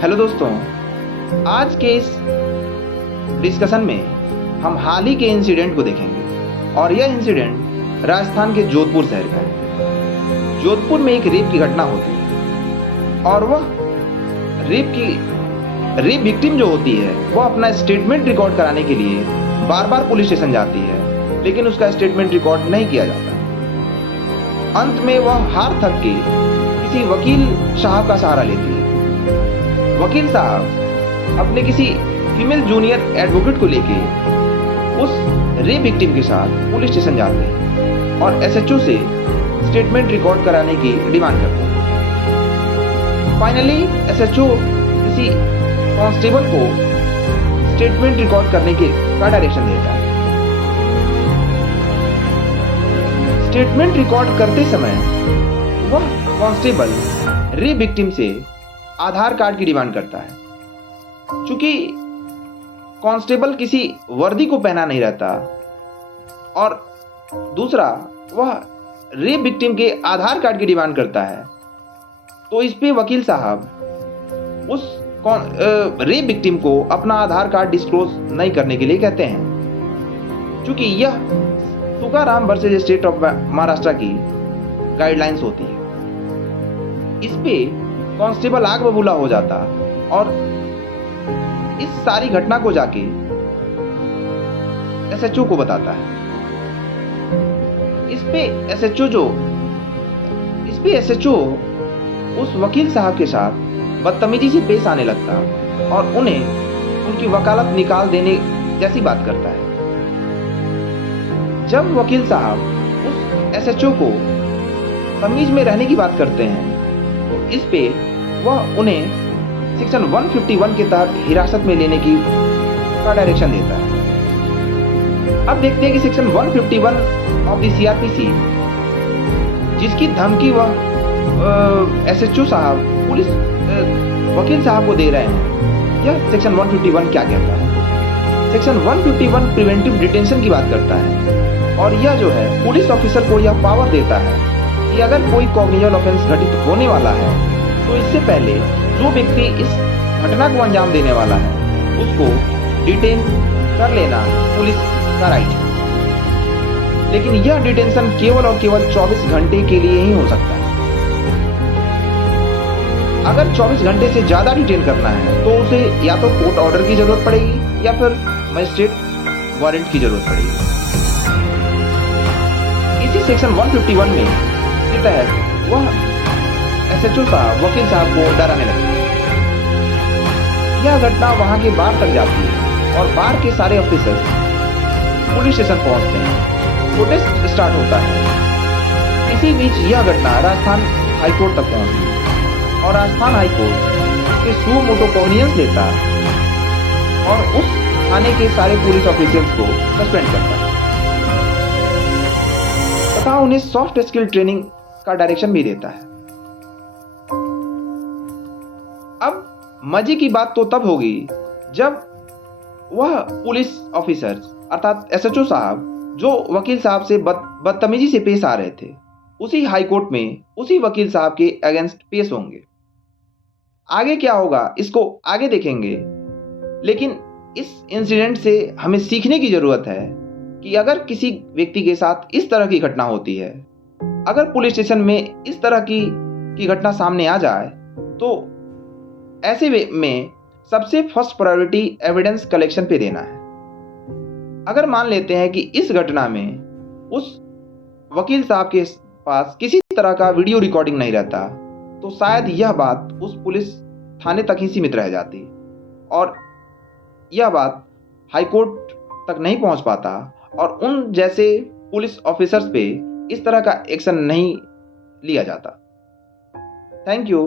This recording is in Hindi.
हेलो दोस्तों, आज के इस डिस्कशन में हम हाल ही के इंसिडेंट को देखेंगे और यह इंसिडेंट राजस्थान के जोधपुर शहर का है। जोधपुर में एक रेप की घटना होती है और वह रेप विक्टिम जो होती है वह अपना स्टेटमेंट रिकॉर्ड कराने के लिए बार बार पुलिस स्टेशन जाती है, लेकिन उसका स्टेटमेंट रिकॉर्ड नहीं किया जाता। अंत में वह हार थक के किसी वकील साहब का सहारा लेती है। वकील साहब अपने किसी फीमेल जूनियर एडवोकेट को लेके उस रेप विक्टिम के साथ पुलिस स्टेशन जाते हैं और एसएचओ से स्टेटमेंट रिकॉर्ड कराने की डिमांड करते हैं। फाइनली एसएचओ किसी कांस्टेबल को स्टेटमेंट रिकॉर्ड करने का डायरेक्शन देता है। स्टेटमेंट रिकॉर्ड करते समय वह कांस्टेबल रेप विक्टिम से आधार कार्ड की डिमांड करता है। चूंकि कांस्टेबल किसी वर्दी को पहना नहीं रहता और दूसरा वह रेप विक्टिम के आधार कार्ड की डिमांड करता है, तो इस पे वकील साहब उस रेप विक्टिम को अपना आधार कार्ड डिस्क्लोज नहीं करने के लिए कहते हैं। चूंकि यह Tukaram versus state of Maharashtra की गाइडलाइंस होती है। इस पे कांस्टेबल आग बबूला हो जाता और इस सारी घटना को जाके एसएचओ को बताता है। इस पे एसएचओ उस वकील साहब के साथ बदतमीजी से पेश आने लगता और उन्हें उनकी वकालत निकाल देने जैसी बात करता है। जब वकील साहब उस एसएचओ को तमीज में रहने की बात करते हैं, तो इस पे वह उन्हें सेक्शन 151 के तहत हिरासत में लेने का डायरेक्शन देता है। अब देखते हैं कि सेक्शन 151 ऑफ द सीआरपीसी जिसकी धमकी वह एसएचओ साहब पुलिस वकील साहब को दे रहे हैं, यह सेक्शन 151 क्या कहता है? सेक्शन 151 प्रिवेंटिव डिटेंशन की बात करता है और यह जो है पुलिस ऑफिसर को यह पावर देता है कि अगर कोई कॉग्निजेबल ऑफेंस घटित होने वाला है तो इससे पहले जो व्यक्ति इस घटना को अंजाम देने वाला है उसको डिटेन कर लेना पुलिस का राइट है। लेकिन यह डिटेंशन केवल और केवल 24 घंटे के लिए ही हो सकता है। अगर 24 घंटे से ज्यादा डिटेन करना है तो उसे या तो कोर्ट ऑर्डर की जरूरत पड़ेगी या फिर मजिस्ट्रेट वारंट की जरूरत पड़ेगी। इसी सेक्शन 151 में के तहत वह एसएचओ साहब वकील साहब को डराने लगते हैं। यह घटना वहां के बार तक जाती है और बार के सारे ऑफिसर पुलिस स्टेशन पहुंचते हैं। प्रोटेस्ट स्टार्ट होता है। इसी बीच यह घटना राजस्थान हाईकोर्ट तक पहुंचती है और राजस्थान हाईकोर्ट इसके सू मोटो कॉग्निजेंस लेता और उस थाने के सारे पुलिस ऑफिसर्स को सस्पेंड करता है तथा उन्हें सॉफ्ट स्किल ट्रेनिंग का डायरेक्शन भी देता है। अब मजे की बात तो तब होगी जब वह पुलिस ऑफिसर्स अर्थात एसएचओ साहब जो वकील साहब से बदतमीजी से पेश आ रहे थे उसी हाई कोर्ट में उसी वकील साहब के अगेंस्ट पेश होंगे। आगे क्या होगा इसको आगे देखेंगे, लेकिन इस इंसिडेंट से हमें सीखने की जरूरत है कि अगर किसी व्यक्ति के साथ इस तरह की घटना होती है, अगर पुलिस स्टेशन में इस तरह की घटना सामने आ जाए, तो ऐसे में सबसे फर्स्ट प्रायोरिटी एविडेंस कलेक्शन पे देना है। अगर मान लेते हैं कि इस घटना में उस वकील साहब के पास किसी तरह का वीडियो रिकॉर्डिंग नहीं रहता, तो शायद यह बात उस पुलिस थाने तक ही सीमित रह जाती और यह बात हाईकोर्ट तक नहीं पहुंच पाता और उन जैसे पुलिस ऑफिसर्स पे इस तरह का एक्शन नहीं लिया जाता। Thank you.